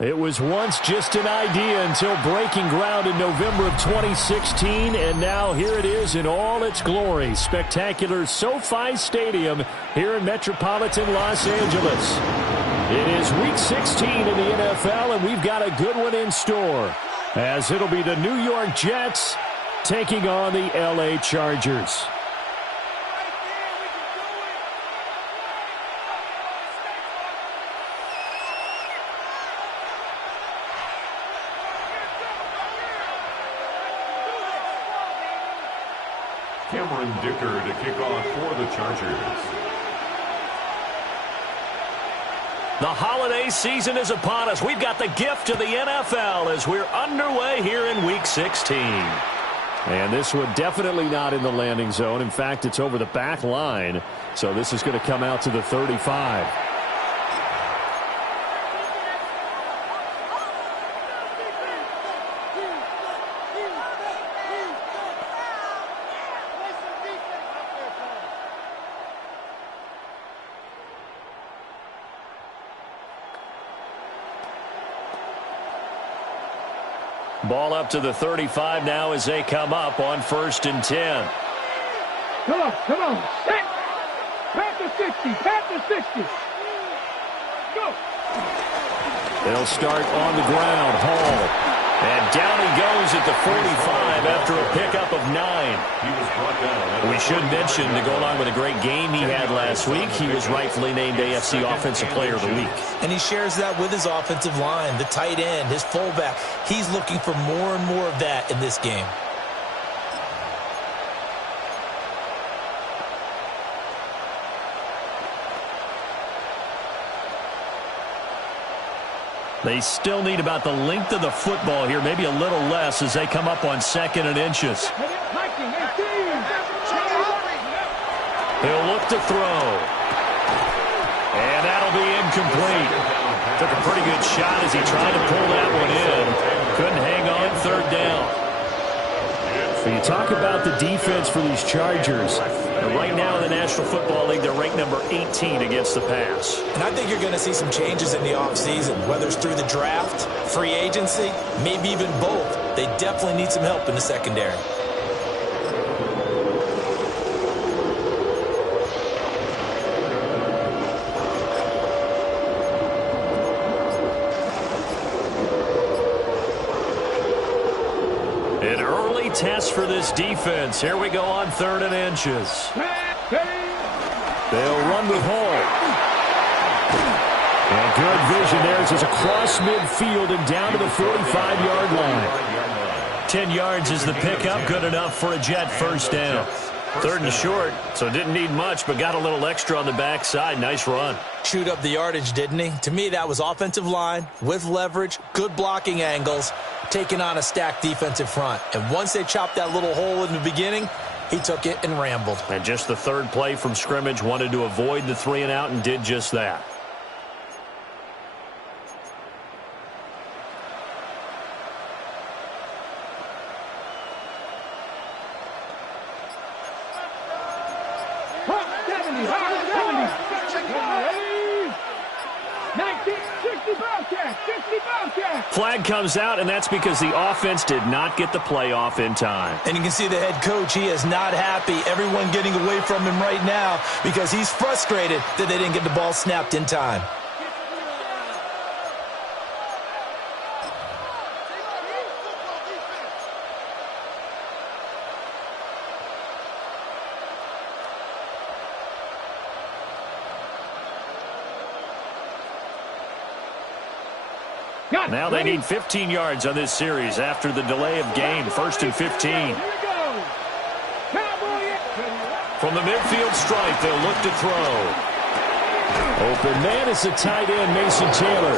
It was once just an idea until breaking ground in November of 2016, and now here it is in all its glory. Spectacular SoFi Stadium here in metropolitan Los Angeles. It is Week 16 in the NFL, and we've got a good one in store, as it'll be the New York Jets taking on the LA Chargers. Dicker to kick off for the Chargers. The holiday season is upon us. We've got the gift of the NFL as we're underway here in Week 16. And this one definitely not in the landing zone. In fact, it's over the back line. So this is going to come out to the 35. Ball up to the 35 now as they come up on 1st and 10. Come on. Set. Pat the 60. Go. They'll start on the ground. Hall. And down he goes at the 45 after a pickup of 9. He was brought down. We should mention, to go along with a great game he had last week, he was rightfully named AFC Offensive Player of the Week. And he shares that with his offensive line, the tight end, his fullback. He's looking for more and more of that in this game. They still need about the length of the football here, maybe a little less as they come up on 2nd and inches. He'll look to throw. And that'll be incomplete. Took a pretty good shot as he tried to pull that one in. Couldn't hang on 3rd down. When you talk about the defense for these Chargers, right now in the National Football League, they're ranked number 18 against the pass. And I think you're going to see some changes in the offseason, whether it's through the draft, free agency, maybe even both. They definitely need some help in the secondary. Test for this defense. Here we go on 3rd and inches. They'll run with Hall. And good vision there as it's across midfield and down to the 45-yard line. 10 yards is the pickup. Good enough for a Jet 1st down. 3rd and short, so didn't need much, but got a little extra on the backside. Nice run. Chewed up the yardage, didn't he? To me, that was offensive line with leverage, good blocking angles, taking on a stacked defensive front. And once they chopped that little hole in the beginning, he took it and rambled. And just the 3rd play from scrimmage, wanted to avoid the 3 and out and did just that. Flag comes out, and that's because the offense did not get the playoff in time. And you can see the head coach, he is not happy. Everyone getting away from him right now because he's frustrated that they didn't get the ball snapped in time. Now they need 15 yards on this series after the delay of game. 1st and 15. From the midfield stripe, they'll look to throw. Open man is the tight end, Mason Taylor.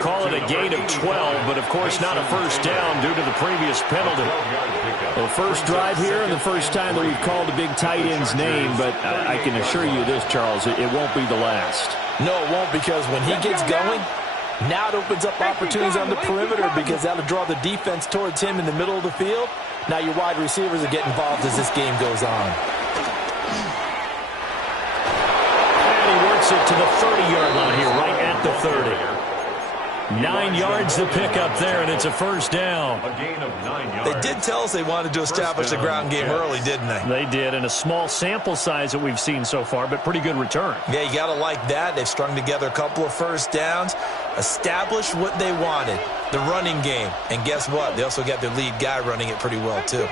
Call it a gain of 12, but of course not a 1st down due to the previous penalty. The first drive here and the first time that we've called a big tight end's name, but I can assure you this, Charles, it won't be the last. No, it won't, because when he gets going, now it opens up opportunities on the perimeter because that'll draw the defense towards him in the middle of the field. Now your wide receivers will get involved as this game goes on. And he works it to the 30-yard line here, right at the 30. 9 yards to pick up there, and it's a first down. A gain of 9 yards. They did tell us they wanted to establish the ground game early, didn't they? They did, in a small sample size that we've seen so far, but pretty good return. Yeah, you got to like that. They've strung together a couple of first downs, established what they wanted, the running game. And guess what? They also got their lead guy running it pretty well, too.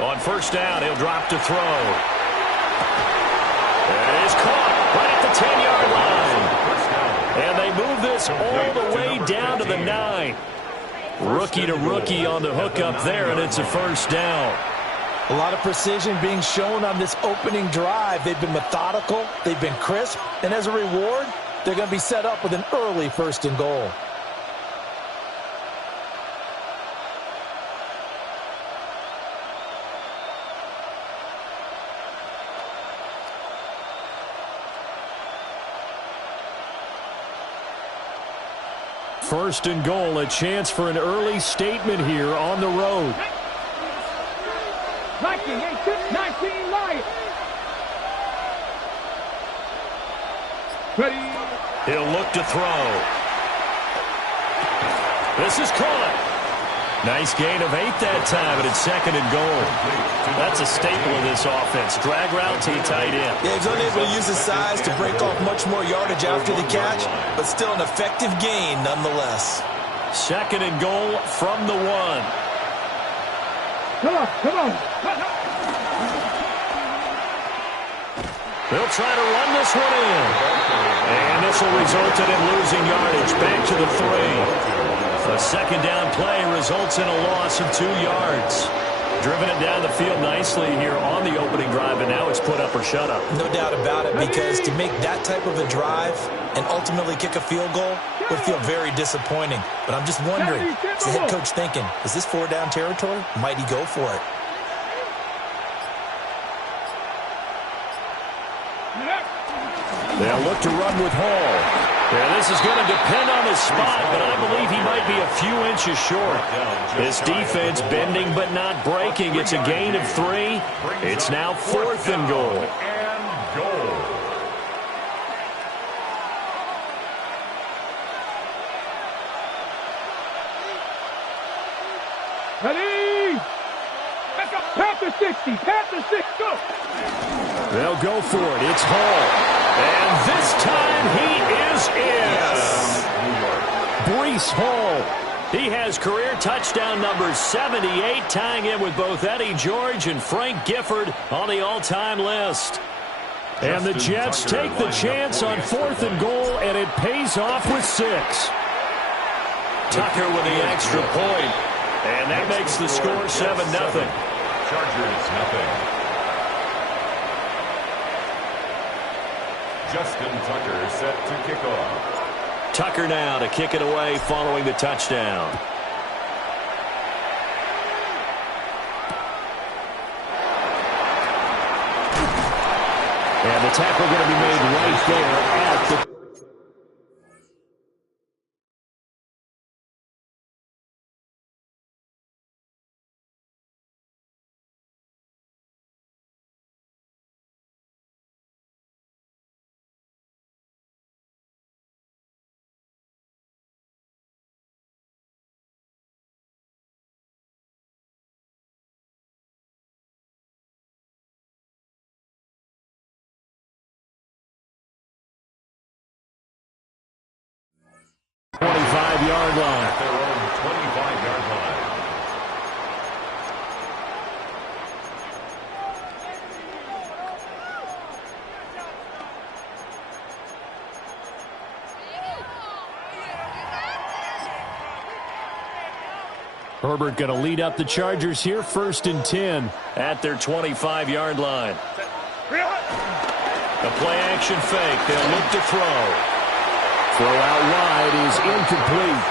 On first down, he'll drop to throw. It is caught right at the 10-yard line. And they move this all the way down to the 9. Rookie to rookie on the hook up there, and it's a first down. A lot of precision being shown on this opening drive. They've been methodical, they've been crisp, and as a reward, they're going to be set up with an early first and goal. First and goal, a chance for an early statement here on the road. 19 Lions. Ready. He'll look to throw. This is caught. Nice gain of 8 that time, but it's second and goal. That's a staple of this offense. Drag route to the tight end. Yeah, he's unable to use his size to break off much more yardage after the catch, but still an effective gain nonetheless. Second and goal from the 1. Come on. They'll try to run this one in. And this will result in him losing yardage back to the 3. A second down play results in a loss of 2 yards. Driven it down the field nicely here on the opening drive, and now it's put up or shut up. No doubt about it, because to make that type of a drive and ultimately kick a field goal would feel very disappointing. But I'm just wondering, is the head coach thinking, is this 4-down territory? Might he go for it? They'll look to run with Hall. Yeah, this is going to depend on his spot, but I believe he might be a few inches short. This defense bending but not breaking. It's a gain of 3. It's now 4th and goal. Ready. Back up. Panther 60. Panther 6. Go. They'll go for it. It's Hall. And this time he is in. Yes. Breece Hall. He has career touchdown number 78, tying in with both Eddie George and Frank Gifford on the all-time list. And the Jets take the chance on 4th and goal, and it pays off with 6. Tucker with the extra point. And that makes the score 7-0. Chargers nothing. Justin Tucker set to kick off. Tucker now to kick it away following the touchdown. And the tackle going to be made right there at the... Yard line. At their own 25-yard line. Herbert going to lead up the Chargers here, 1st and 10 at their 25-yard line. A play-action fake. They'll look to throw. Throw out wide is incomplete.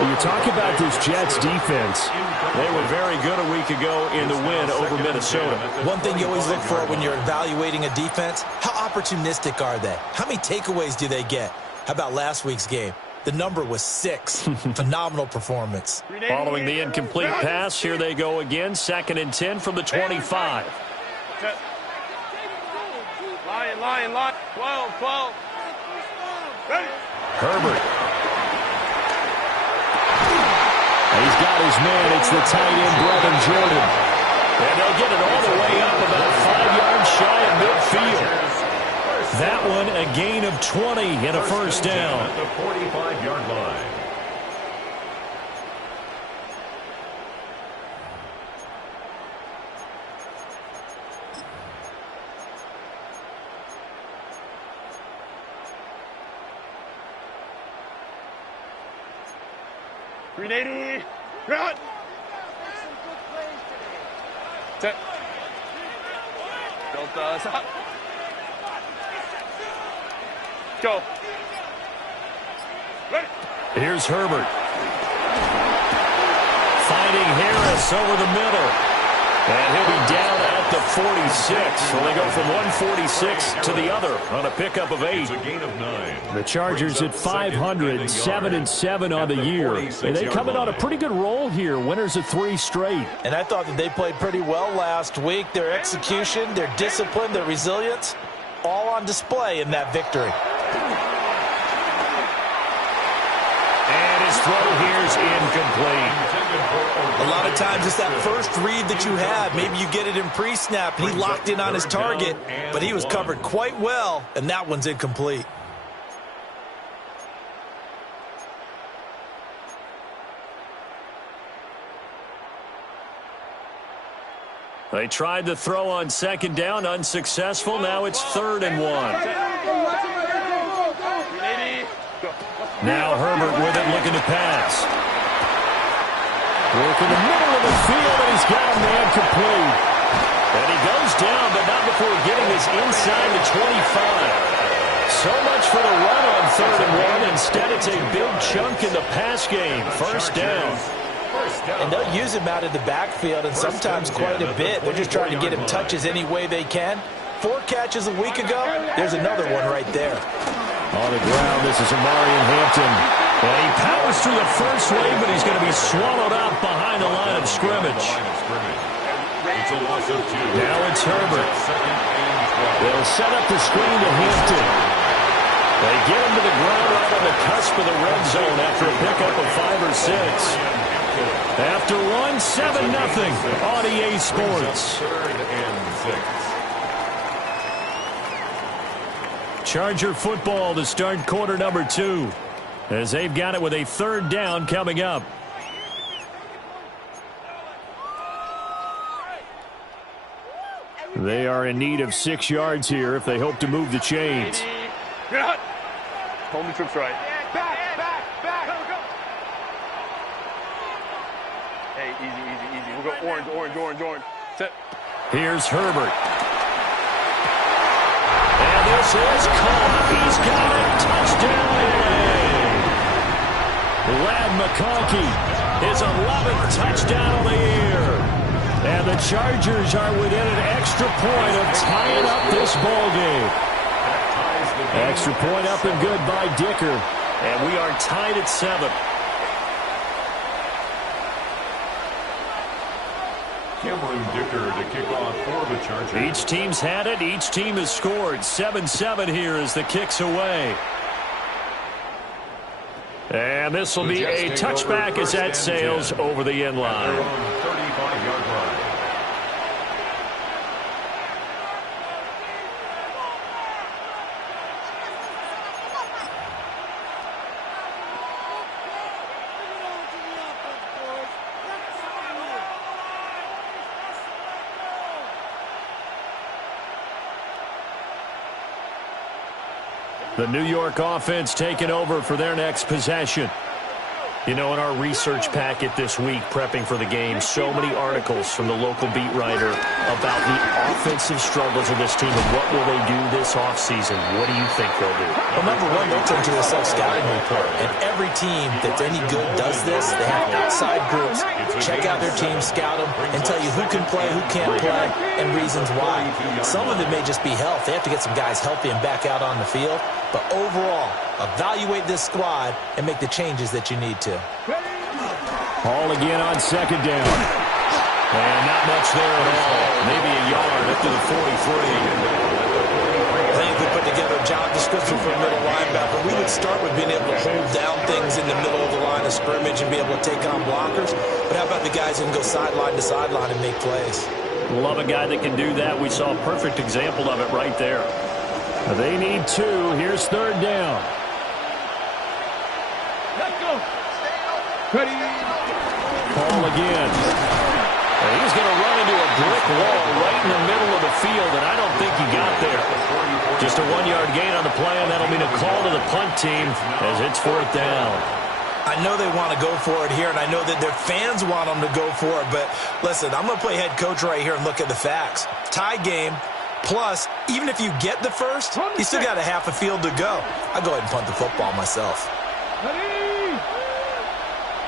When you talk about this Jets defense, they were very good a week ago in the win over Minnesota. One thing you always look for when you're evaluating a defense, how opportunistic are they? How many takeaways do they get? How about last week's game? The number was 6. Phenomenal performance. Following the incomplete pass, here they go again. 2nd and 10 from the 25. Line. 12. Ready? Herbert. He's got his man. It's the tight end, Brevin Jordan. And they'll get it all the way up about 5 yards shy of midfield. That one a gain of 20 and a first down. At the 45-yard line. .380. Run. Set. Delta. Stop. Go. Ready. Here's Herbert. Finding Harris over the middle. And he'll be down at the 46. So they go from 146 to the other on a pickup of 8. It's a gain of 9. The Chargers at 500, 7-7 on the year. And they come in on a pretty good roll here. Winners of 3 straight. And I thought that they played pretty well last week. Their execution, their discipline, their resilience, all on display in that victory. And his throw here's incomplete. A lot of times it's that first read that you have. Maybe you get it in pre-snap, and he locked in on his target, but he was covered quite well, and that one's incomplete. They tried the throw on second down, unsuccessful. Now it's 3rd and 1. Now Herbert with it, looking to pass. Working the middle of the field, and he's got a man complete. And he goes down, but not before getting his inside the 25. So much for the run on 3rd and 1. Instead, it's a big chunk in the pass game. First down. And they'll use him out of the backfield, and sometimes quite a bit. They're just trying to get him touches any way they can. 4 catches a week ago. There's another one right there. On the ground, this is Amarian Hampton. And he powers through the first wave, but he's going to be swallowed up behind the line of scrimmage. It's a loss of 2. Now it's Herbert. They'll set up the screen to Hampton. They get him to the ground right on the cusp of the red zone after a pickup of 5 or 6. After one, 7-0 on EA Sports. 3rd and 6. Charger football to start quarter number 2. As they've got it with a 3rd down coming up. They are in need of 6 yards here if they hope to move the chains. Hold the trips right. Back. Hey, easy. We'll go orange. Set. Here's Herbert. And this is caught. He's got it. Touchdown. Lad McConkey, his 11th touchdown of the year. And the Chargers are within an extra point of tying up this ball game. Extra point up and good by Dicker. And we are tied at 7. Cameron Dicker to kick off for the Chargers. Each team's had it. Each team has scored. 7-7 here as the kick's away. And this will be a touchback as that sails over the end line. 35-yard line. The New York offense taking over for their next possession. You know, in our research packet this week, prepping for the game, so many articles from the local beat writer about the offensive struggles of this team and what will they do this offseason. What do you think they'll do? Well, number one, they'll turn to a self-scouting report. And every team that's any good does this. They have outside groups, check out their team, scout them, and tell you who can play, who can't play, and reasons why. Some of it may just be health. They have to get some guys healthy and back out on the field. But overall, evaluate this squad and make the changes that you need to. Ball again on second down. And not much there at all. Maybe a yard up to the 43. I put together a job description for a middle linebacker, we would start with being able to hold down things in the middle of the line of scrimmage and be able to take on blockers. But how about the guys who can go sideline to sideline and make plays? Love a guy that can do that. We saw a perfect example of it right there. They need 2. Here's 3rd down. Let's go. Ready. Ball again. And he's going to run into a brick wall right in the middle of the field, and I don't think he got there. Just a 1-yard gain on the play, and that'll mean a call to the punt team as it's 4th down. I know they want to go for it here, and I know that their fans want them to go for it, but listen, I'm going to play head coach right here and look at the facts. Tie game, plus, even if you get the first, you still got a half a field to go. I'll go ahead and punt the football myself. Ready.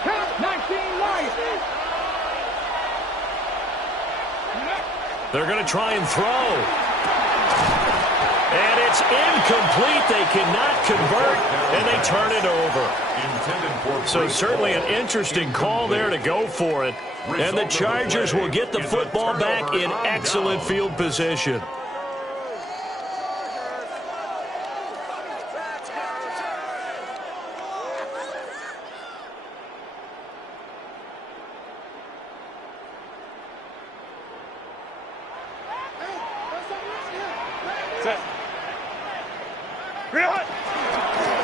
Count 19 Lions. They're going to try and throw. And it's incomplete. They cannot convert, and they turn it over. So certainly an interesting call there to go for it. And the Chargers will get the football back in excellent field position.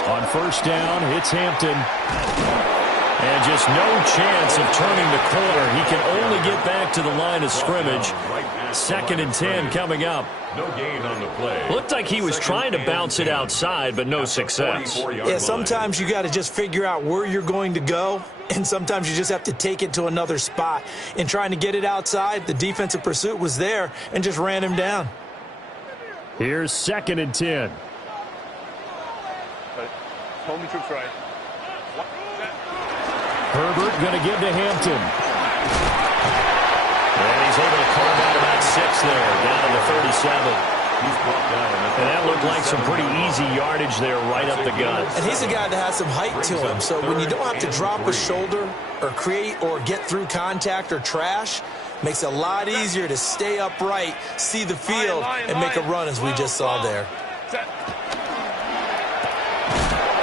On 1st down, it's Hampton. And just no chance of turning the corner. He can only get back to the line of scrimmage. 2nd and 10 coming up. No gain on the play. Looked like he was trying to bounce it outside, but no success. Yeah, sometimes you got to just figure out where you're going to go, and sometimes you just have to take it to another spot. In trying to get it outside, the defensive pursuit was there and just ran him down. Here's 2nd and 10. Hold me troops right. Herbert going to give to Hampton. And he's able to carve out about 6 there, down to the 37. And that looked like some pretty easy yardage there right up the gut. And he's a guy that has some height to him, so when you don't have to drop a shoulder or create or get through contact or trash, makes it a lot easier to stay upright, see the field, and make a run as we just saw there.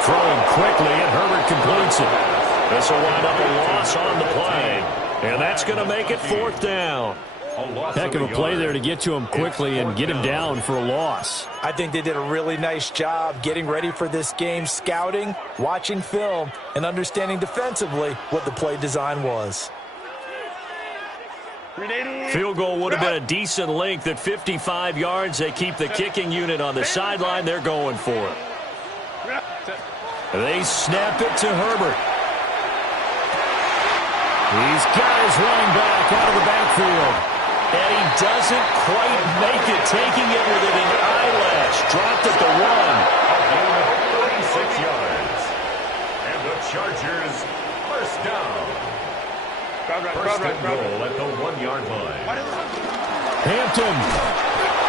Throwing quickly, and Herbert completes it. This will wind up a loss on the play. And that's going to make it 4th down. Heck of a play there to get to him quickly and get him down for a loss. I think they did a really nice job getting ready for this game, scouting, watching film, and understanding defensively what the play design was. Field goal would have been a decent length at 55 yards. They keep the kicking unit on the sideline. They're going for it. They snap it to Herbert. He's got his running back out of the backfield. And he doesn't quite make it, taking it within an eyelash. Dropped at the 1. 36 yards. And the Chargers first down. First and goal at the 1-yard line. Hampton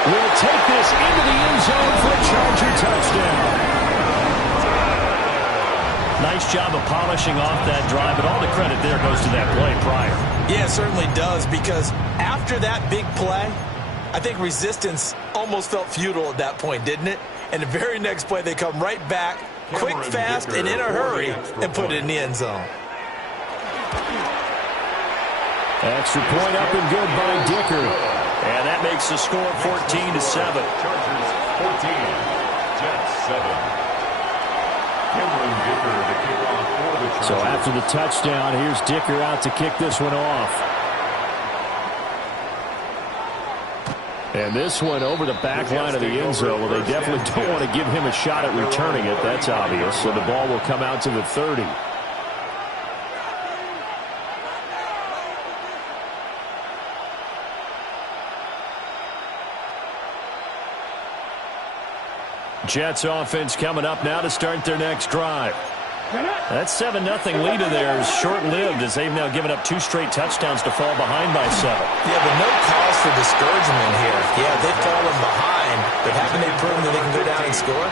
will take this into the end zone for a Charger touchdown. Nice job of polishing off that drive, but all the credit there goes to that play prior. Yeah, it certainly does, because after that big play, I think resistance almost felt futile at that point, didn't it? And the very next play, they come right back, quick, fast, and in a hurry, and put it in the end zone. Extra point up and good by Dicker. And that makes the score 14-7. Chargers 14, Jets 7. So after the touchdown, here's Dicker out to kick this one off. And this one over the back line of the end zone. Well, they definitely don't want to give him a shot at returning it. That's obvious. So the ball will come out to the 30. Jets offense coming up now to start their next drive. That 7-0 lead of theirs short-lived as they've now given up 2 straight touchdowns to fall behind by 7. Yeah, but no cause for discouragement here. Yeah, they've fallen behind, but haven't they proven that they can go down and score?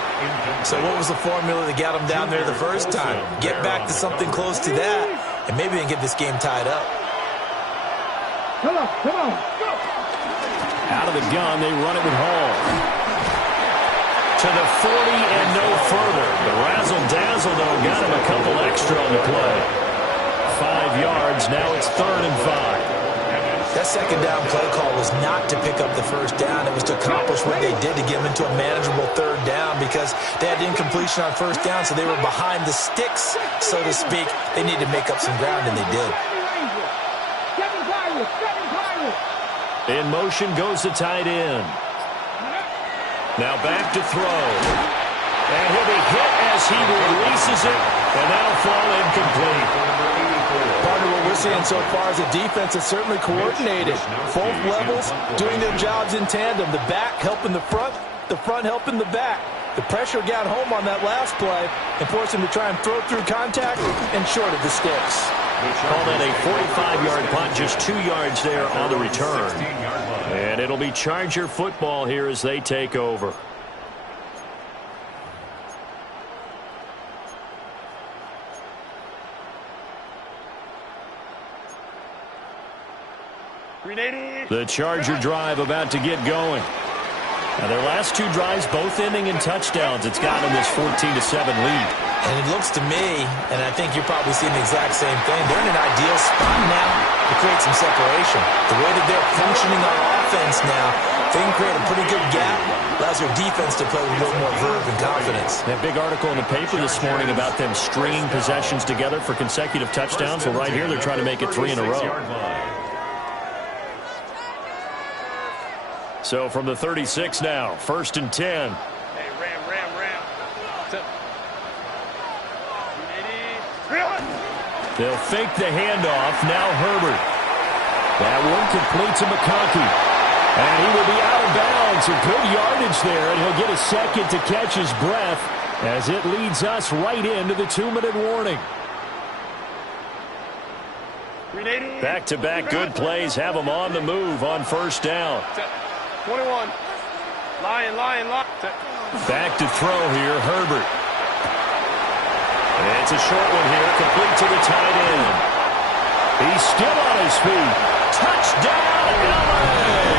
So what was the formula that got them down there the first time? Get back to something close to that, and maybe they can get this game tied up. Come on, come on. Go. Out of the gun, they run it with Hall. to the 40 and no further. The razzle-dazzle, though, got him a couple extra on the play. 5 yards. Now it's 3rd and 5. That second down play call was not to pick up the first down. It was to accomplish what they did to get them into a manageable 3rd down because they had incompletion on first down, so they were behind the sticks, so to speak. They needed to make up some ground, and they did. In motion goes the tight end. Now back to throw. And he'll be hit as he releases it, and that'll fall incomplete. Part of what we're seeing so far is a defense that's certainly coordinated. Both levels doing their jobs in tandem. The back helping the front helping the back. The pressure got home on that last play and forced him to try and throw through contact and short of the sticks. Call that a 45-yard punt, just 2 yards there on the return. And it'll be Charger football here as they take over. The Charger drive about to get going. Now their last 2 drives, both ending in touchdowns. It's got them this 14-7 lead. And it looks to me, and I think you're probably seeing the exact same thing, they're in an ideal spot now to create some separation. The way that they're functioning on offense now, they can create a pretty good gap, allows their defense to play with a little more verve and confidence. That big article in the paper this morning about them stringing possessions together for consecutive touchdowns. Well, right here they're trying to make it 3 in a row. So from the 36 now, 1st and 10. Hey, ram. They'll fake the handoff. Now Herbert. That one complete to McConkey. And he will be out of bounds. A good yardage there, and he'll get a second to catch his breath as it leads us right into the 2-minute warning. Back-to-back good plays have them on the move on 1st down. 21. Lion. Back to throw here, Herbert. And it's a short one here, complete to the tight end. He's still on his feet. Touchdown, LA!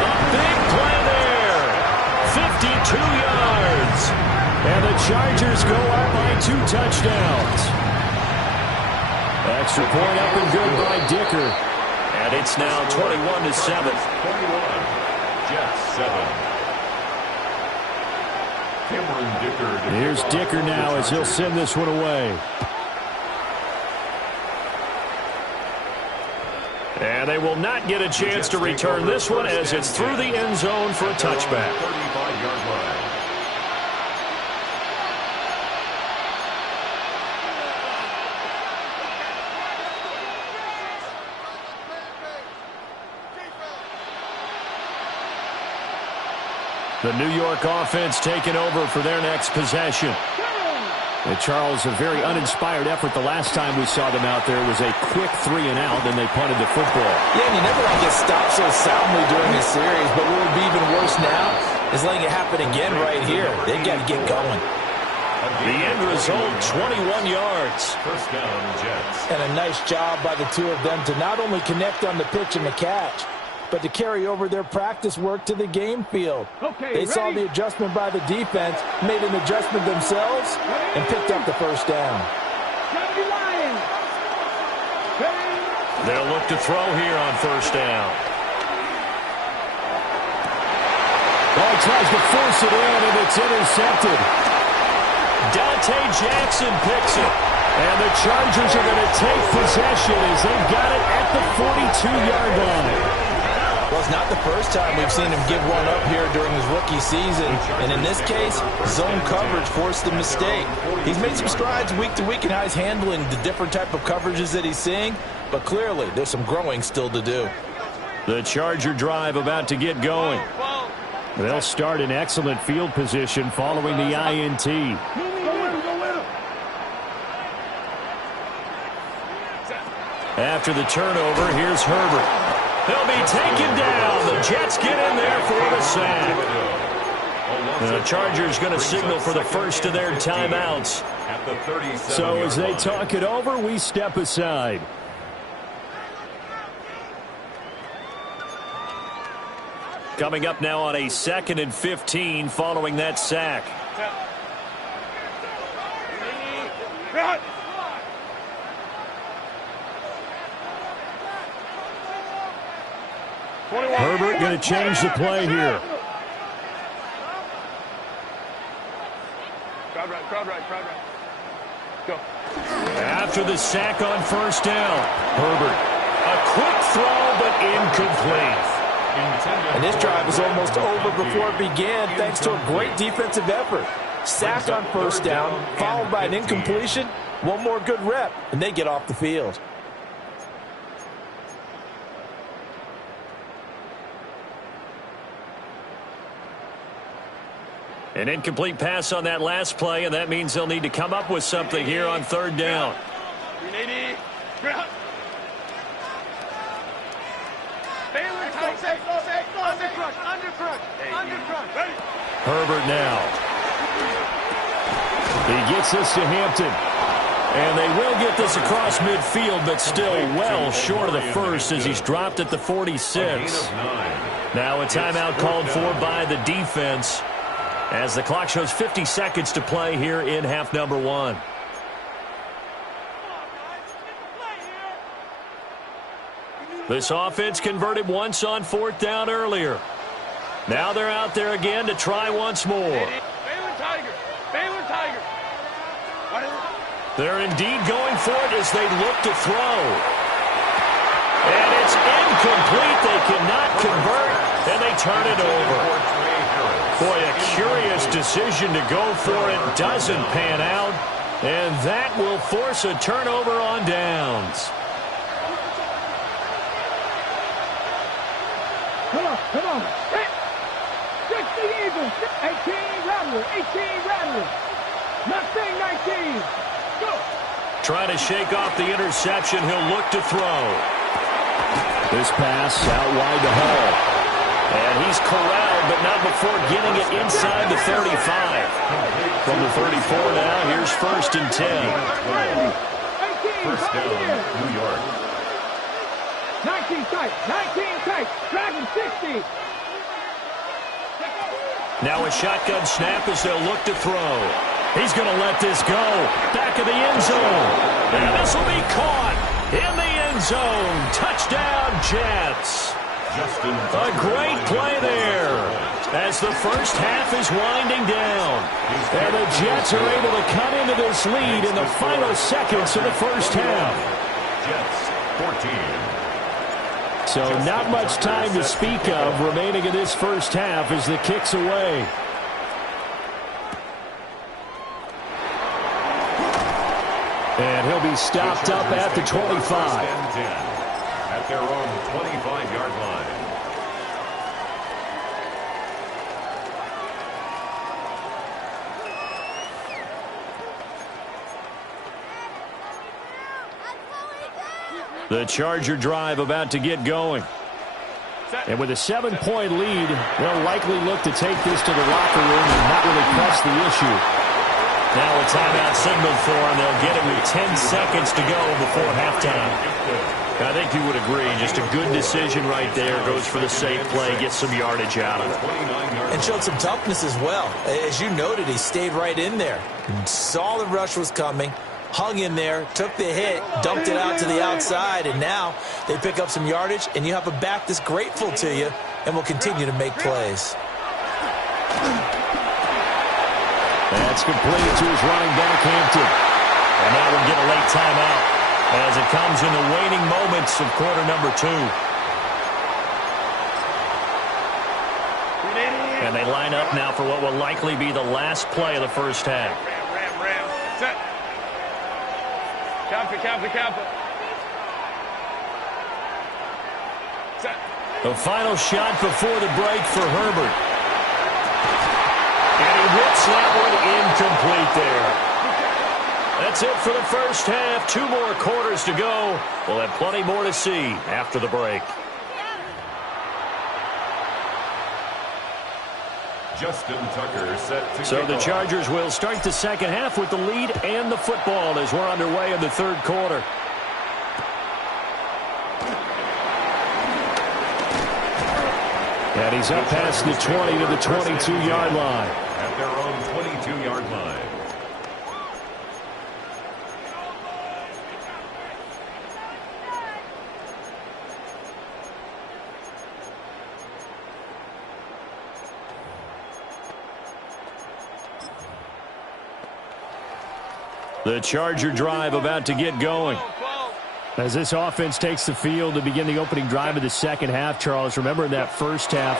A big play there. 52 yards. And the Chargers go up by 2 touchdowns. Extra point up and good by Dicker. And it's now 21-7. 21, Jets 7. Here's Dicker now as he'll send this one away. And they will not get a chance to return this one as it's through the end zone for a touchback. 35-yard line. The New York offense taking over for their next possession. And Charles, a very uninspired effort the last time we saw them out there. It was a quick 3 and out, then they punted the football. Yeah, and you never want to get stopped so soundly during this series, but what would be even worse now is letting it happen again right here. They've got to get going. The end result, 21 yards. 1st down, Jets. And a nice job by the 2 of them to not only connect on the pitch and the catch, but to carry over their practice work to the game field. They saw the adjustment by the defense, made an adjustment themselves, and picked up the 1st down. They'll look to throw here on 1st down. Ball tries to force it in, and it's intercepted. Dante Jackson picks it. And the Chargers are going to take possession as they've got it at the 42-yard line. Well, it's not the first time we've seen him give one up here during his rookie season. And in this case, zone coverage forced the mistake. He's made some strides week to week in how he's handling the different type of coverages that he's seeing. But clearly, there's some growing still to do. The Charger drive about to get going. They'll start in excellent field position following the INT. After the turnover, here's Herbert. He'll be taken down. The Jets get in there for the sack. The Chargers going to signal for the first of their timeouts. So as they talk it over, we step aside. Coming up now on a 2nd and 15 following that sack. Herbert going to change the play here. Crowd right. Go. After the sack on 1st down, Herbert. A quick throw, but incomplete. And this drive was almost over before it began thanks to a great defensive effort. Sack on 1st down, followed by an incompletion. One more good rep, and they get off the field. An incomplete pass on that last play, and that means they'll need to come up with something here on 3rd down. Herbert now. He gets this to Hampton. And they will get this across midfield, but still well short of the first as he's dropped at the 46. Now a timeout called for by the defense, as the clock shows 50 seconds to play here in half number 1. This offense converted once on 4th down earlier. Now they're out there again to try once more. Baylor Tiger. They're indeed going for it as they look to throw. And it's incomplete. They cannot convert, and they turn it over. Boy, a curious decision to go for it. Doesn't pan out. And that will force a turnover on downs. Come on. 60 Eagles. 18 Rattlers. Not saying 19. Go. Trying to shake off the interception. He'll look to throw. This pass out wide to Hall. And he's corralled, but not before getting it inside the 35. From the 34 now, here's 1st and 10. 1st down, New York. 19 tight. Dragon 60. Now a shotgun snap as they'll look to throw. He's going to let this go. Back of the end zone. And this will be caught in the end zone. Touchdown, Jets. A great play there as the first half is winding down. And the Jets are able to cut into this lead in the final seconds of the first half. Jets 14. So not much time to speak of remaining in this first half as the kick's away. And he'll be stopped up at the 25. At their own 25-yard line. The Charger drive about to get going. And with a 7-point lead, they'll likely look to take this to the locker room and not really press the issue. Now a timeout signal for him. They'll get him with 10 seconds to go before halftime. I think you would agree. Just a good decision right there. Goes for the safe play, gets some yardage out of it. And showed some toughness as well. As you noted, he stayed right in there. Saw the rush was coming, hung in there, took the hit, dumped it out to the outside, and now they pick up some yardage, and you have a back that's grateful to you and will continue to make plays. That's complete to his running back, Hampton. And now we'll get a late timeout as it comes in the waning moments of quarter number 2. And they line up now for what will likely be the last play of the first half. Ram. Set. Kappa. Set. The final shot before the break for Herbert. And he whips that one incomplete there. That's it for the first half. 2 more quarters to go. We'll have plenty more to see after the break. Justin Tucker set to So the Chargers will start the second half with the lead and the football as we're underway in the 3rd quarter. And he's up past the 20 to the 22-yard line. At their own 22-yard line. The Charger drive about to get going. As this offense takes the field to begin the opening drive of the second half, Charles, remember in that first half,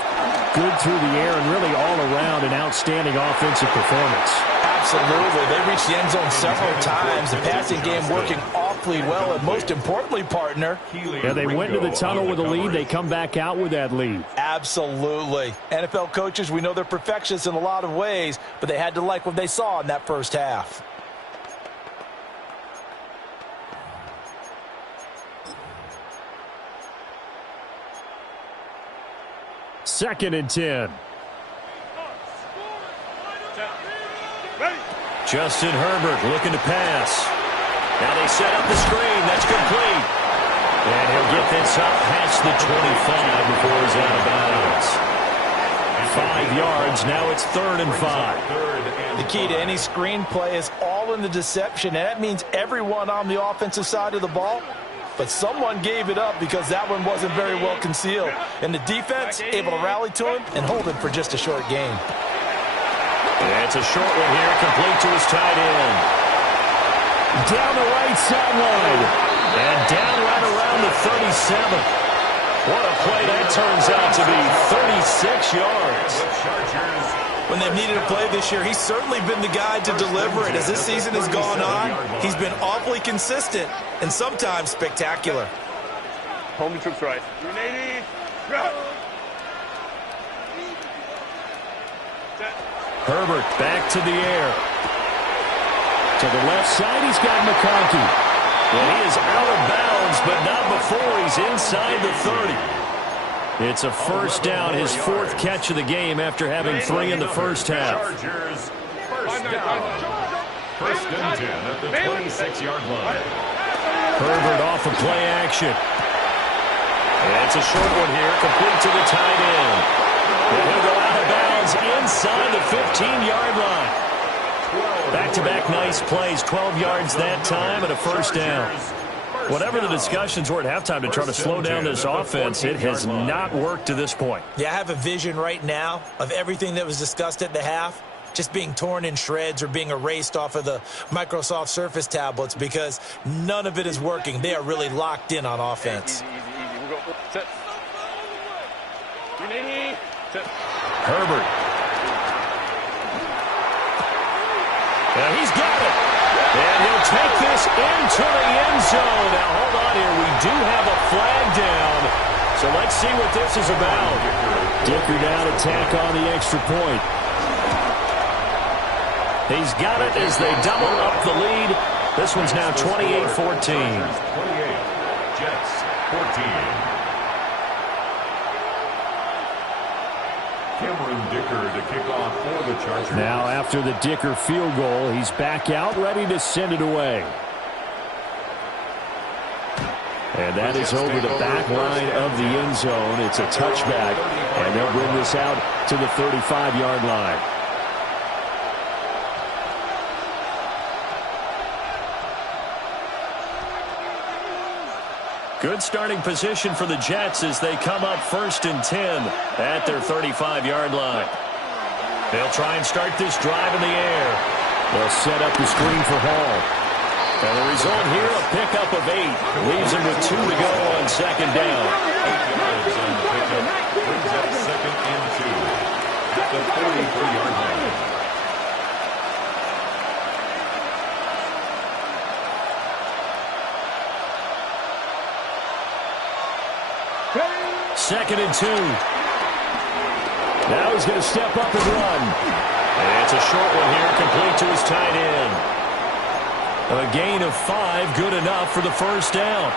good through the air and really all around an outstanding offensive performance. Absolutely. They reached the end zone several times. The passing game working awfully well, and most importantly, partner. Yeah, they went into the tunnel with a lead. They come back out with that lead. Absolutely. NFL coaches, we know they're perfectionists in a lot of ways, but they had to like what they saw in that first half. Second and 10. Justin Herbert looking to pass. Now they set up the screen. That's complete. And he'll get this up past the 25 before he's out of bounds. 5 yards. Now it's 3rd and 5. The key to any screen play is all in the deception, and that means everyone on the offensive side of the ball. But someone gave it up because that one wasn't very well concealed. And the defense able to rally to him and hold him for just a short gain. It's a short one here, complete to his tight end. Down the right sideline. And down right around the 37. What a play that turns out to be, 36 yards. When they've needed a play this year, he's certainly been the guy to deliver it. As this season has gone on, he's been awfully consistent and sometimes spectacular. Home troops right. Herbert back to the air. To the left side, he's got McConkey. And he is out of bounds, but not before he's inside the 30. It's a first down, his 4th catch of the game after having 3 in the first half. Chargers, first down. 1st and 10 at the 26-yard line. Herbert off of play action. And it's a short one here, complete to the tight end. And he'll go out of bounds inside the 15-yard line. Back-to-back nice plays, 12 yards that time and a first down. Whatever the discussions were at halftime to try to slow down this offense, it has not worked to this point. Yeah, I have a vision right now of everything that was discussed at the half just being torn in shreds or being erased off of the Microsoft Surface tablets because none of it is working. They are really locked in on offense. Herbert. And he's got it. And he'll take this into the end zone. Now, hold on here. We do have a flag down. So let's see what this is about. Dicker now to tack on the extra point. He's got it as they double up the lead. This one's now 28-14. 28, Jets 14. Cameron Dicker to kick off for the Chargers. Now after the Dicker field goal, he's back out ready to send it away. And that is over the back line of the end zone. It's a touchback, and they'll bring this out to the 35-yard line. Good starting position for the Jets as they come up 1st and 10 at their 35-yard line. They'll try and start this drive in the air. They'll set up the screen for Hall. And the result here, a pickup of 8. Leaves him with 2 to go on 2nd down. 8 yards on the pickup. Brings up 2nd and 2 at the 43-yard line. Second and 2. Now he's going to step up and run. And it's a short one here, complete to his tight end. A gain of 5, good enough for the first down.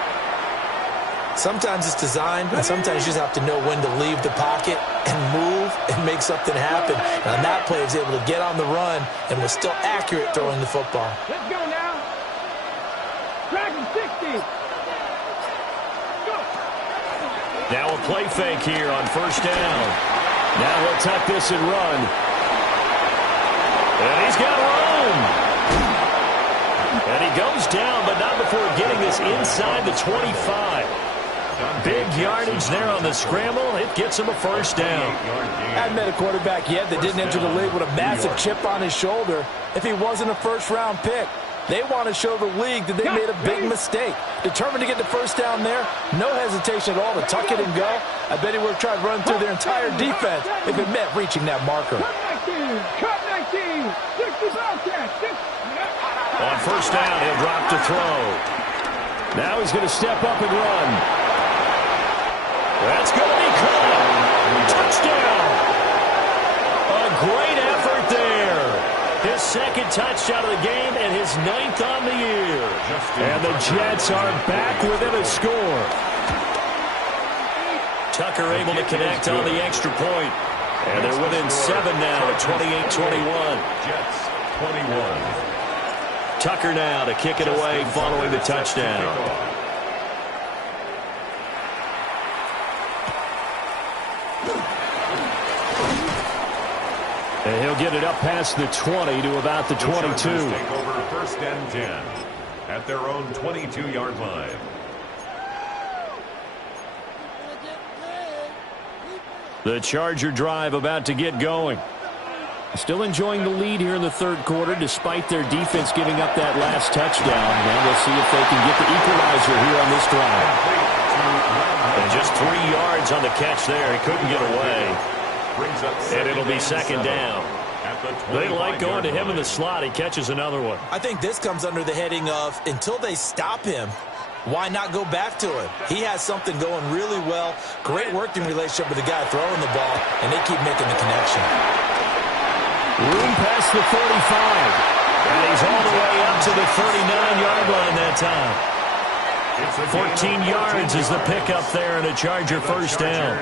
Sometimes it's designed, and sometimes you just have to know when to leave the pocket and move and make something happen. And on that play, he was able to get on the run and was still accurate throwing the football. Let's go now. Dragon 60. Go. Now a play fake here on first down. Now he'll tuck this and run. And he's got room. And he goes down, but not before getting this inside the 25. Big yardage there on the scramble. It gets him a first down. Hadn't met a quarterback yet that didn't enter the league with a massive chip on his shoulder if he wasn't a first-round pick. They want to show the league that they made a big mistake. Determined to get the first down there. No hesitation at all to tuck it and go. I bet he would have tried running through their entire defense if it meant reaching that marker. Cut 19. 60 Bobcats. On first down, he'll drop to throw. Now he's going to step up and run. That's going to be caught. Touchdown. A great effort there. His second touchdown of the game and his 9th on the year. And the Jets are back within a score. Tucker able to connect on the extra point. And they're within 7 now at 28-21. Jets 21. Tucker now to kick it away following the touchdown. And he'll get it up past the 20 to about the 22. Take over first and 10 at their own 22-yard line. The Charger drive about to get going. Still enjoying the lead here in the third quarter despite their defense giving up that last touchdown. And we'll see if they can get the equalizer here on this drive. And just 3 yards on the catch there. He couldn't get away. And it'll be second down. They like going to him in the slot. He catches another one. I think this comes under the heading of until they stop him, why not go back to him? He has something going really well. Great working relationship with the guy throwing the ball, and they keep making the connection. Room past the 45. And he's all the way up to the 39-yard line that time. 14 yards is the pickup there and a Charger first down.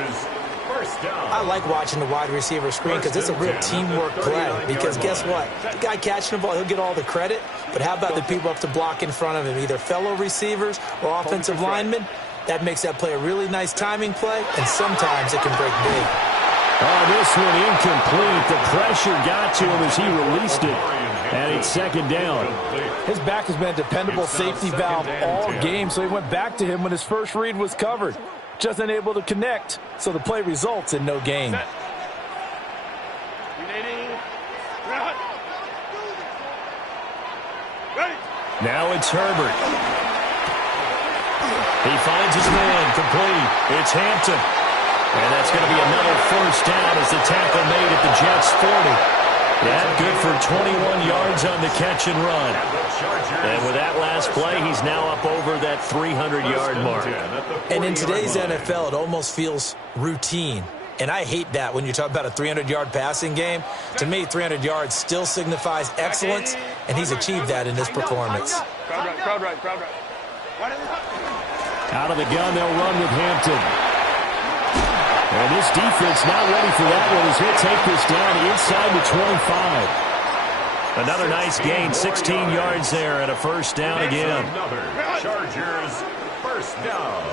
I like watching the wide receiver screen because it's a real teamwork play. Because guess what? The guy catching the ball, he'll get all the credit. But how about the people up to block in front of him, either fellow receivers or offensive linemen? That makes that play a really nice timing play, and sometimes it can break big. Oh, this one incomplete. The pressure got to him as he released it. And it's second down. His back has been a dependable safety valve all game, so he went back to him when his first read was covered. Just unable to connect, so the play results in no gain. Now it's Herbert. He finds his man complete. It's Hampton. And that's going to be another first down as the tackle made at the Jets 40. Yeah, good for 21 yards on the catch and run. And with that last play, he's now up over that 300-yard mark. And in today's NFL, it almost feels routine. And I hate that when you talk about a 300-yard passing game. To me, 300 yards still signifies excellence, and he's achieved that in this performance. Crowd right. Out of the gun, they'll run with Hampton. And this defense not ready for that one as he'll take this down inside the 25. Another nice gain, 16 yards there and a first down again. Another Chargers first down.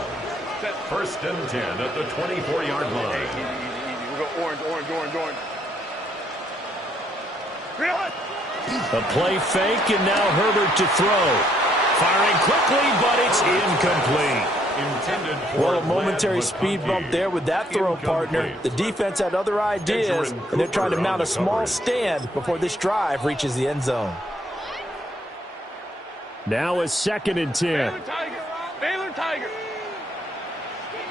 First and 10 at the 24-yard line. We go orange. A play fake, and now Herbert to throw. Firing quickly, but it's incomplete. Well, a momentary speed bump there with that throw, partner. The defense had other ideas, and they're trying to mount a small stand before this drive reaches the end zone. Now a second and 10. Baylor Tiger.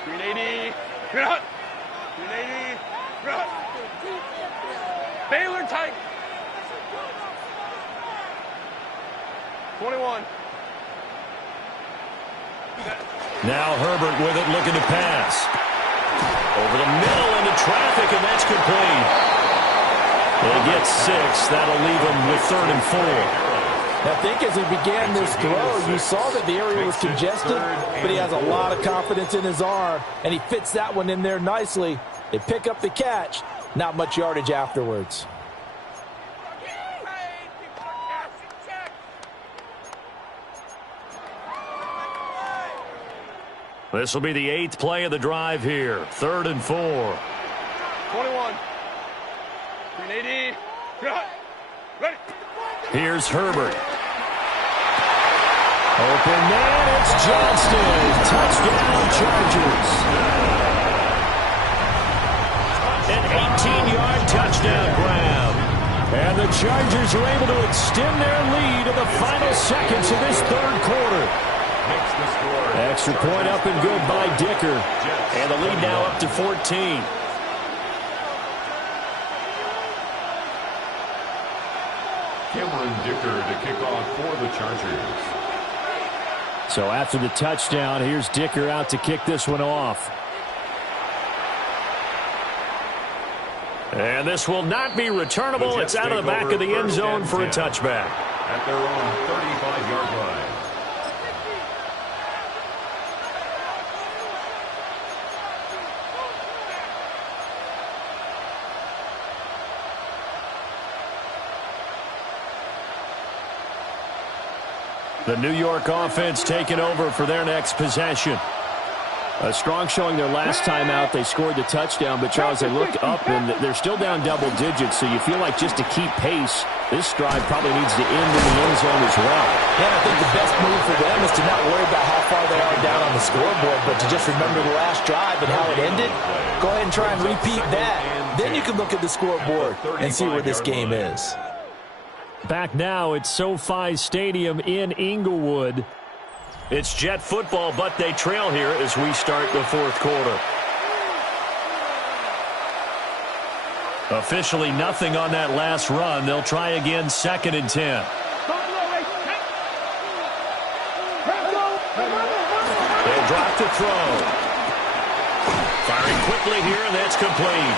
380. 380. Baylor Tiger. 21. Now Herbert with it, looking to pass. Over the middle into traffic, and that's complete. They get 6. That'll leave him with 3rd and 4. I think as he began this throw, you saw that the area was congested, but he has a lot of confidence in his arm, and he fits that one in there nicely. They pick up the catch, not much yardage afterwards. This will be the 8th play of the drive here. 3rd and 4. 21. 380. Ready. Here's Herbert. Open man, it's Johnston. Touchdown, Chargers. An 18-yard touchdown grab. And the Chargers are able to extend their lead in the final seconds of this 3rd quarter. Extra point up and good by Dicker. And the lead now up to 14. Cameron Dicker to kick off for the Chargers. So after the touchdown, here's Dicker out to kick this one off. And this will not be returnable. It's out of the back of the end zone for a touchback. At their own 35-yard line. The New York offense taking over for their next possession. A strong showing their last time out. They scored the touchdown, but Charles, they looked up and they're still down double digits, so you feel like just to keep pace, this drive probably needs to end in the end zone as well. Yeah, I think the best move for them is to not worry about how far they are down on the scoreboard, but to just remember the last drive and how it ended. Go ahead and try and repeat that. Then you can look at the scoreboard and see where this game is. Back now at SoFi Stadium in Inglewood. It's Jet football, but they trail here as we start the 4th quarter. Officially nothing on that last run. They'll try again 2nd and 10. They'll drop to throw. Firing quickly here, and that's complete.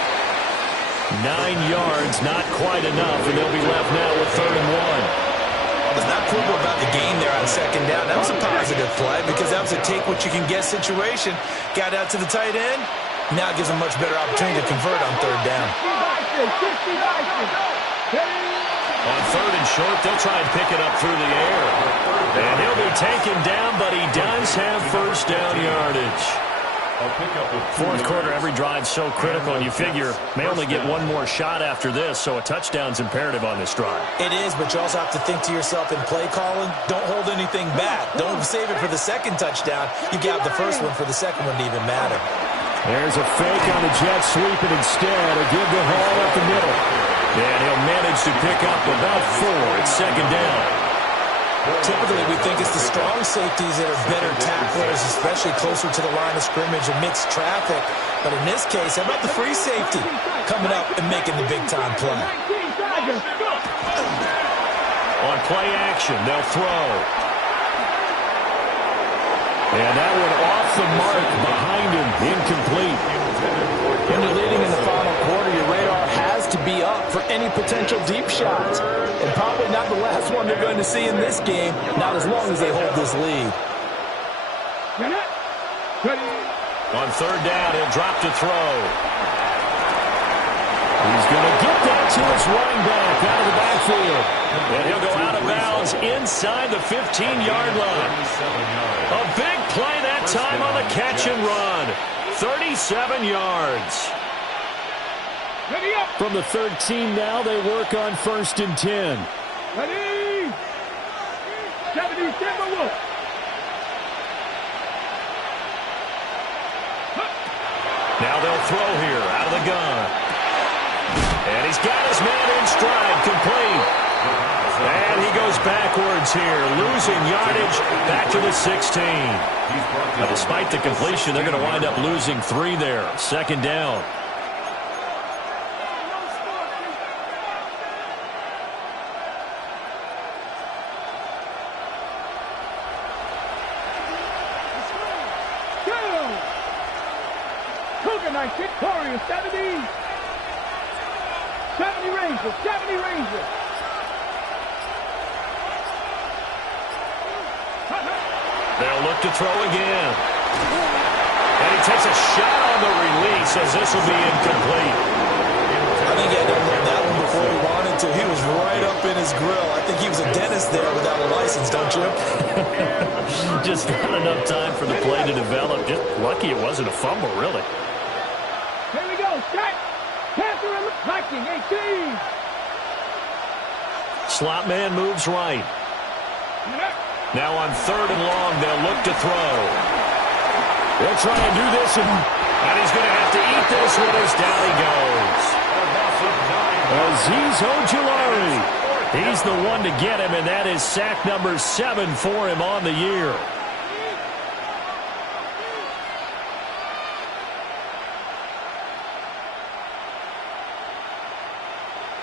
9 yards, not quite enough, and they'll be left now with 3rd and 1. I was not quibble about the gain there on 2nd down. That was a positive play because that was a take-what-you-can-get situation. Got out to the tight end. Now it gives them much better opportunity to convert on 3rd down. On 3rd and short, they'll try and pick it up through the air. And he'll be taken down, but he does have 1st down yardage. 4th quarter, every drive so critical, and you figure may only get one more shot after this, so a touchdown's imperative on this drive. It is, but you also have to think to yourself in play calling, don't hold anything back. Don't save it for the 2nd touchdown. You got the 1st one for the 2nd one to even matter. There's a fake on the jet sweep, and instead a give to Hall up the middle. And he'll manage to pick up about 4 at 2nd down. Typically, we think it's the strong safeties that are better tacklers, especially closer to the line of scrimmage amidst traffic. But in this case, how about the free safety coming up and making the big-time play? On play action, they'll throw. And that one off the mark behind him, incomplete. When you're leading in the final quarter, your radar has to be up for any potential deep shots. And probably not the last one they're going to see in this game, not as long as they hold this lead. On 3rd down, he'll drop to throw. He's going to get that to his running back out of the backfield. And he'll go out of bounds inside the 15-yard line. A big play that time on the catch and run. 37 yards. From the 13 now, they work on 1st and 10. Ready? 70, Timberwolves. Now they'll throw here out of the gun. And he's got his man in stride, complete. And he goes backwards here, losing yardage back to the 16. Now, despite the completion, they're going to wind up losing 3 there. 2nd down. Victorious, 70 Rangers, 70 Rangers. They'll look to throw again. And he takes a shot on the release as this will be incomplete. I think I done learned that one before he wanted to. He was right up in his grill. I think he was a dentist there without a license, don't you? Just not enough time for the play to develop. Just lucky it wasn't a fumble, really. Here we go. Strike. Panther and Viking 18. Slot man moves right. Now on 3rd and long, they'll look to throw. They'll try and do this, and he's going to have to eat this one as down he goes. Azeez Ojulari. He's the one to get him, and that is sack number 7 for him on the year.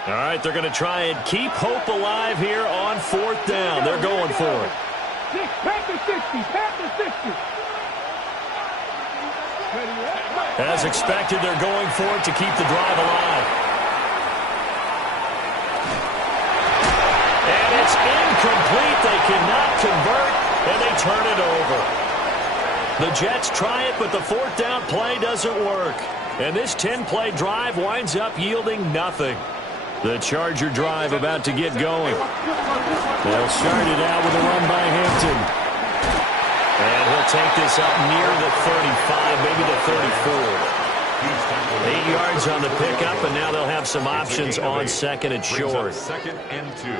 All right, they're going to try and keep hope alive here on 4th down. They're going for it. Panther 60. Panther 60. As expected, they're going for it to keep the drive alive. And it's incomplete. They cannot convert, and they turn it over. The Jets try it, but the 4th down play doesn't work. And this 10-play drive winds up yielding nothing. The Charger drive about to get going. They'll start it out with a run by Hampton. And he'll take this up near the 35, maybe the 34. 8 yards on the pickup, and now they'll have some options on 2nd and short. 2nd and 2.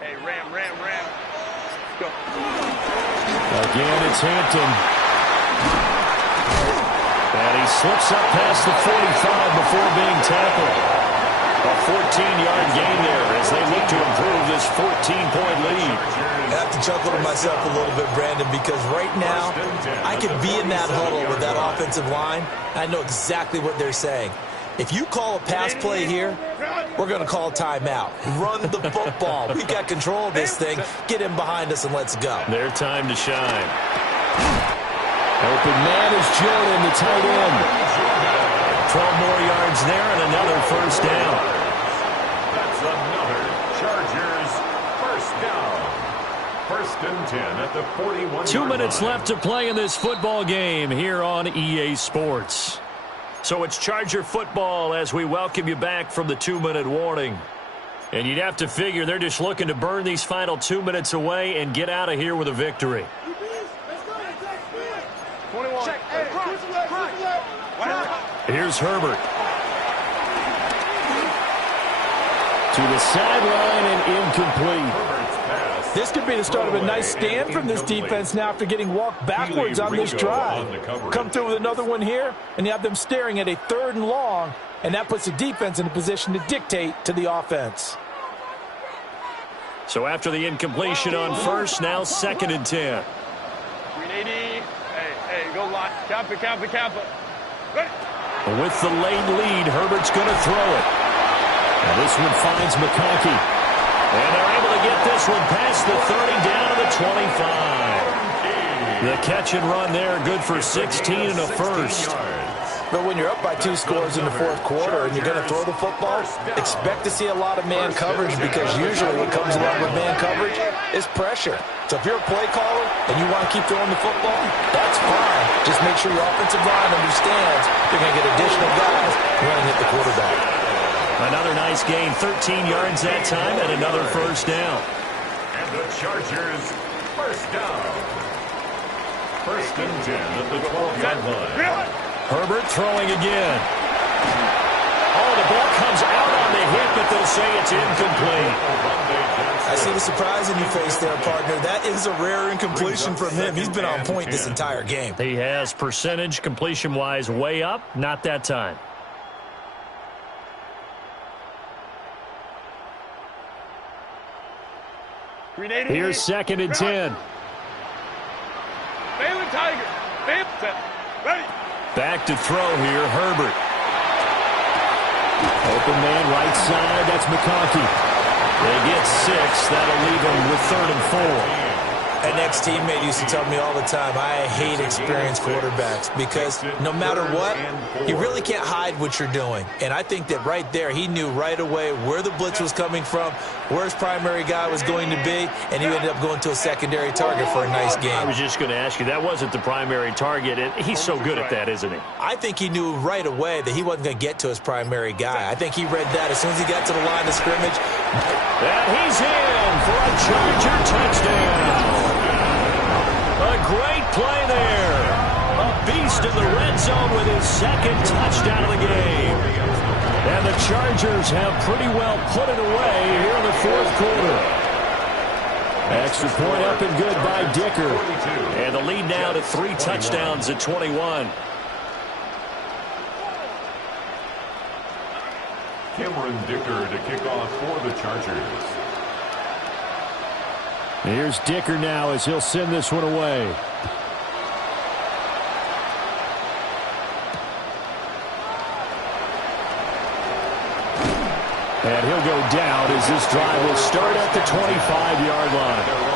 Hey, Ram. Go. Again, it's Hampton. And he slips up past the 45 before being tackled. A 14-yard gain there as they look to improve this 14-point lead. I have to chuckle to myself a little bit, Brandon, because right now I could be in that huddle with that offensive line. I know exactly what they're saying. If you call a pass play here, we're going to call a timeout. Run the football. We got control of this thing. Get him behind us and let's go. Their time to shine. Open man is Jordan, the tight end. 12 more yards there and another 1st down. That's another Chargers 1st down. 1st and 10 at the 41-yard 2 minutes line. left to play in this football game here on EA Sports. So it's Charger football as we welcome you back from the 2-minute warning. And you'd have to figure they're just looking to burn these final 2 minutes away and get out of here with a victory. 21. Here's Herbert. To the sideline and incomplete. This could be the start of a nice stand from this defense now after getting walked backwards on this drive. Come through with another one here, and you have them staring at a 3rd and long, and that puts the defense in a position to dictate to the offense. So after the incompletion on 1st, now 2nd and 10. 380. Hey, go line. Kappa. Ready. With the late lead, Herbert's going to throw it. And this one finds McConkey. And they're able to get this one past the 30 down to the 25. The catch and run there, good for 16 and a 1st. But when you're up by 2 scores in the 4th quarter and you're going to throw the football, expect to see a lot of man coverage because usually what comes along with man coverage is pressure. So if you're a play caller and you want to keep throwing the football, that's fine. Just make sure your offensive line understands you're going to get additional guys running at the quarterback. Another nice gain, 13 yards that time, and another 1st down. And the Chargers 1st down. 1st and 10 at the 12-yard line. Herbert throwing again. Oh, the ball comes out on the hit, but they'll say it's incomplete. I see the surprise in your face there, partner. That is a rare incompletion from him. He's been on point this entire game. He has percentage completion-wise way up, not that time. Here's 2nd and 10. Baylor Tiger. Ready. Back to throw here, Herbert. Open man right side, that's McConkey. They get 6. That'll leave them with 3rd and 4. An ex-teammate used to tell me all the time, I hate experienced quarterbacks because no matter what, you really can't hide what you're doing. And I think that right there, he knew right away where the blitz was coming from, where his primary guy was going to be, and he ended up going to a secondary target for a nice game. I was just going to ask you, that wasn't the primary target, and he's so good at that, isn't he? I think he knew right away that he wasn't going to get to his primary guy. I think he read that as soon as he got to the line of scrimmage. And he's in for a Charger touchdown. A great play there. A beast in the red zone with his second touchdown of the game. And the Chargers have pretty well put it away here in the fourth quarter. Extra point up and good by Dicker. And the lead now to 3 touchdowns at 21. Cameron Dicker to kick off for the Chargers. Here's Dicker now as he'll send this one away. And he'll go down as this drive will start at the 25-yard line.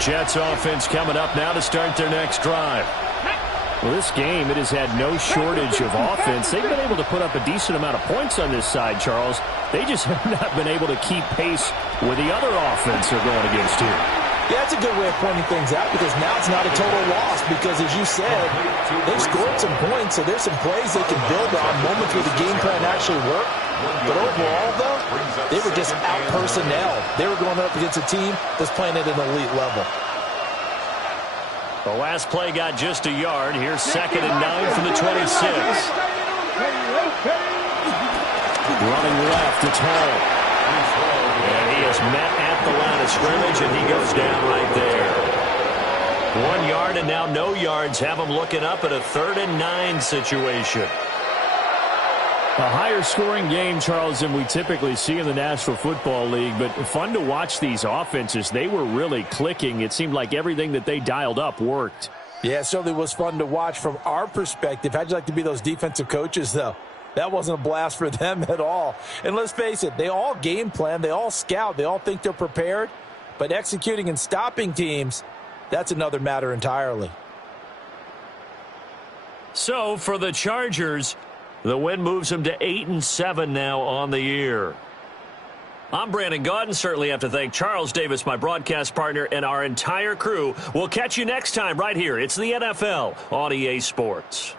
Jets offense coming up now to start their next drive. Well, this game, it has had no shortage of offense. They've been able to put up a decent amount of points on this side, Charles. They just have not been able to keep pace with the other offense they're going against here. Yeah, that's a good way of pointing things out because now it's not a total loss because, as you said, they've scored some points, so there's some plays they can build on, moments where the game plan actually worked. But overall, though, they were just out-personnel. They were going up against a team that's playing at an elite level. The last play got just a yard. Here's 2nd and 9 from the 26. Running left, it's Hall. And he is met at the line of scrimmage, and he goes down right there. 1 yard and now no yards. Have him looking up at a 3rd and 9 situation. A higher scoring game, Charles, than we typically see in the National Football League, but fun to watch these offenses. They were really clicking. It seemed like everything that they dialed up worked. Yeah, it certainly was fun to watch from our perspective. How'd you like to be those defensive coaches, though? That wasn't a blast for them at all. And let's face it, they all game plan, they all scout, they all think they're prepared, but executing and stopping teams, that's another matter entirely. So for the Chargers, the win moves them to 8-7 now on the year. I'm Brandon Gaudin. Certainly have to thank Charles Davis, my broadcast partner, and our entire crew. We'll catch you next time right here. It's the NFL on EA Sports.